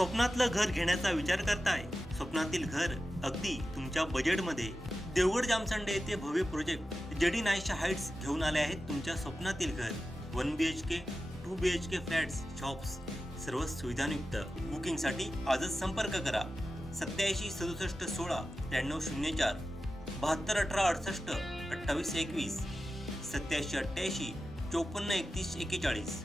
स्वप्नातलं घर घेण्याचा विचार करताय? स्वप्नातील घर अगदी तुमच्या बजेटमध्ये देवगड जामसंडे येथे भव्य प्रोजेक्ट जेडी नाईशा हाइट्स घेऊन आले आहेत तुमच्या स्वप्नातील घर। 1 BHK 2 BHK फ्लॅट्स, शॉप्स सर्व सुविधांयुक्त। बुकिंगसाठी आजच संपर्क करा 87 67 16 9304 72 18 68 28 21 87 88 54 31 41।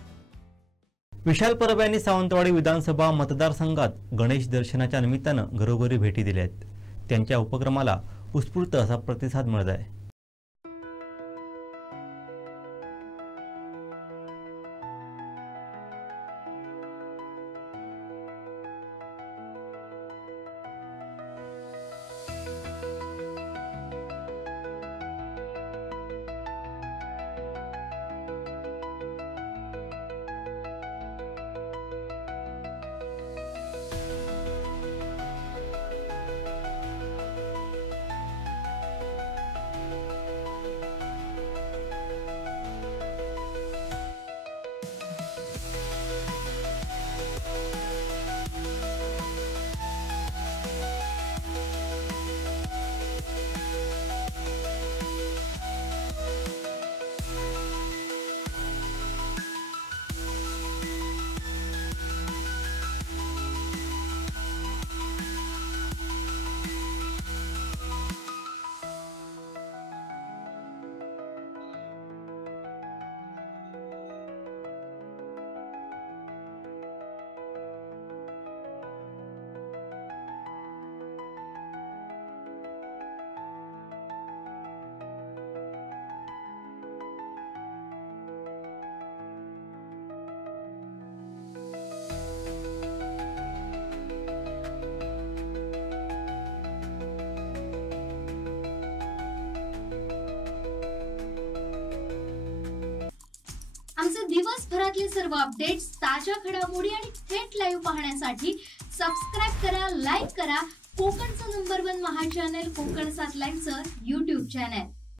विशाल परब यांनी सावंतवाडी विधानसभा मतदारसंघात गणेश दर्शनाच्या निमित्तानं घरोघरी भेटी दिल्या आहेत। त्यांच्या उपक्रमाला उत्स्फूर्त असा प्रतिसाद मिळत आहे। आमचे दिवसभरातले सर्व अपडेट्स, ताज्या घडामोडी आणि थेट लाईव्ह पाहण्यासाठी सबस्क्राइब करा, लाईक करा कोकणचं नंबर 1 महा चॅनल कोकण 7 लाईव्हचं YouTube चॅनल।